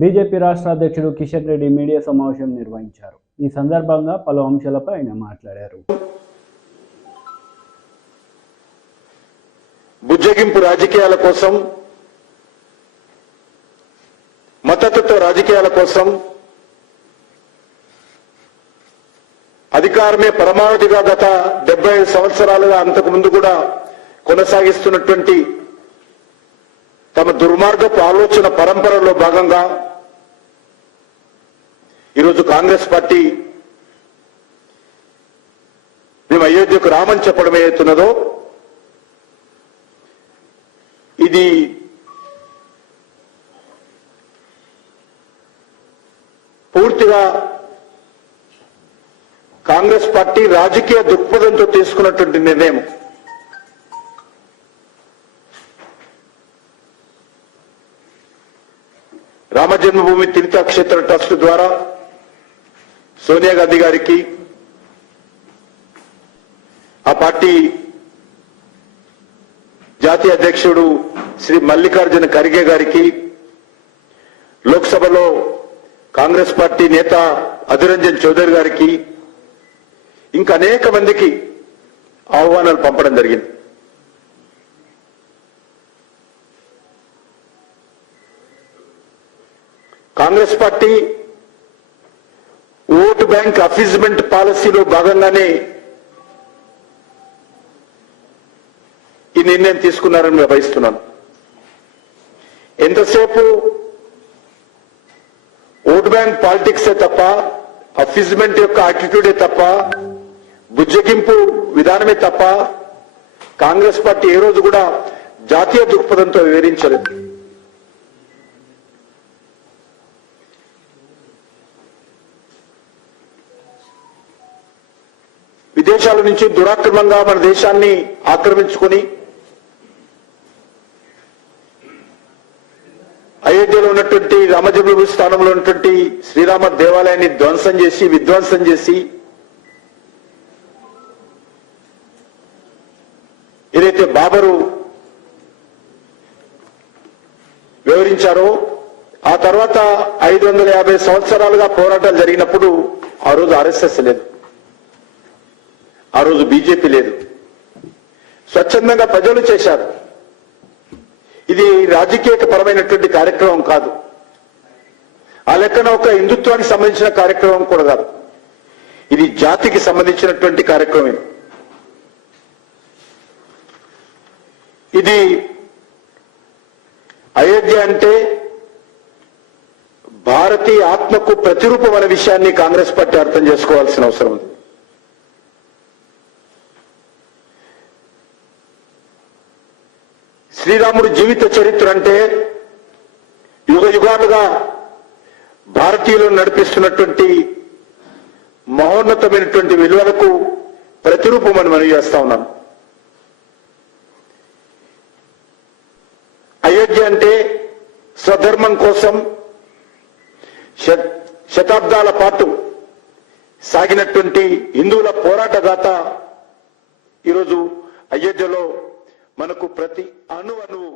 BJP రాష్ట్ర అధ్యక్షుడు Kishan Reddy media సమావేశం నిర్వహించారు. ఈ సందర్భంగా పలు అంశాలపై ఆయన మాట్లాడారు. బుజ్జగింపు రాజకీయాల కోసం మతతత్వ రాజకీయాల కోసం అధికారమే పరమావధిగా గత డెబ్బై ఐదు సంవత్సరాలుగా అంతకు ముందు కూడా కొనసాగిస్తున్నటువంటి తమ దుర్మార్గపు ఆలోచన పరంపరలో భాగంగా ఈరోజు కాంగ్రెస్ పార్టీ మేము అయోధ్యకు రామని చెప్పడం ఏదైతున్నదో ఇది పూర్తిగా కాంగ్రెస్ పార్టీ రాజకీయ దృక్పథంతో తీసుకున్నటువంటి నిర్ణయం. రామజన్మభూమి తీర్థక్షేత్ర ట్రస్ట్ ద్వారా సోనియా గాంధీ గారికి ఆ పార్టీ జాతీయ అధ్యక్షుడు శ్రీ మల్లికార్జున ఖర్గే గారికి లోక్సభలో కాంగ్రెస్ పార్టీ నేత అధిరంజన్ చౌదరి గారికి ఇంకా అనేక మందికి ఆహ్వానాలు పంపడం జరిగింది. Congress party vote bank appeasement పాలసీలో భాగంగానే ఈ నిర్ణయం తీసుకున్నారని భావిస్తున్నాను. ఎంతసేపు ఓట్ బ్యాంక్ పాలిటిక్సే తప్ప అఫీజ్మెంట్ యొక్క యాటిట్యూడే తప్ప బుజ్జగింపు విధానమే తప్ప కాంగ్రెస్ పార్టీ ఏ రోజు కూడా జాతీయ దృక్పథంతో వివరించలేదు. విదేశాల నుంచి దురాక్రమంగా మన దేశాన్ని ఆక్రమించుకొని అయోధ్యలో ఉన్నటువంటి రామజన్మభూమి స్థానంలో ఉన్నటువంటి శ్రీరామ దేవాలయాన్ని ధ్వంసం చేసి విధ్వంసం చేసి ఏదైతే బాబరు వివరించారో ఆ తర్వాత ఐదు వందల యాభై సంవత్సరాలుగా పోరాటాలు జరిగినప్పుడు ఆ రోజు ఆర్ఎస్ఎస్ లేదు. ఆ రోజు బీజేపీ లేదు. స్వచ్ఛందంగా ప్రజలు చేశారు. ఇది రాజకీయ పరమైనటువంటి కార్యక్రమం కాదు. ఆ లెక్కన ఒక హిందుత్వానికి సంబంధించిన కార్యక్రమం కూడా కాదు. ఇది జాతికి సంబంధించినటువంటి కార్యక్రమం ఇది. ఇది అయోధ్య అంటే భారతీయ ఆత్మకు ప్రతిరూపం అనే విషయాన్ని కాంగ్రెస్ పార్టీ అర్థం చేసుకోవాల్సిన అవసరం ఉంది. శ్రీరాముడి జీవిత చరిత్ర అంటే యుగ యుగాలుగా భారతీయులను నడిపిస్తున్నటువంటి మహోన్నతమైనటువంటి విలువలకు ప్రతిరూపం అని మనం చేస్తా ఉన్నాం. అయోధ్య అంటే స్వధర్మం కోసం శ- శతాబ్దాల పాటు సాగినటువంటి హిందువుల పోరాట గాథ ఈరోజు అయోధ్యలో మనకు ప్రతి అణు అణువు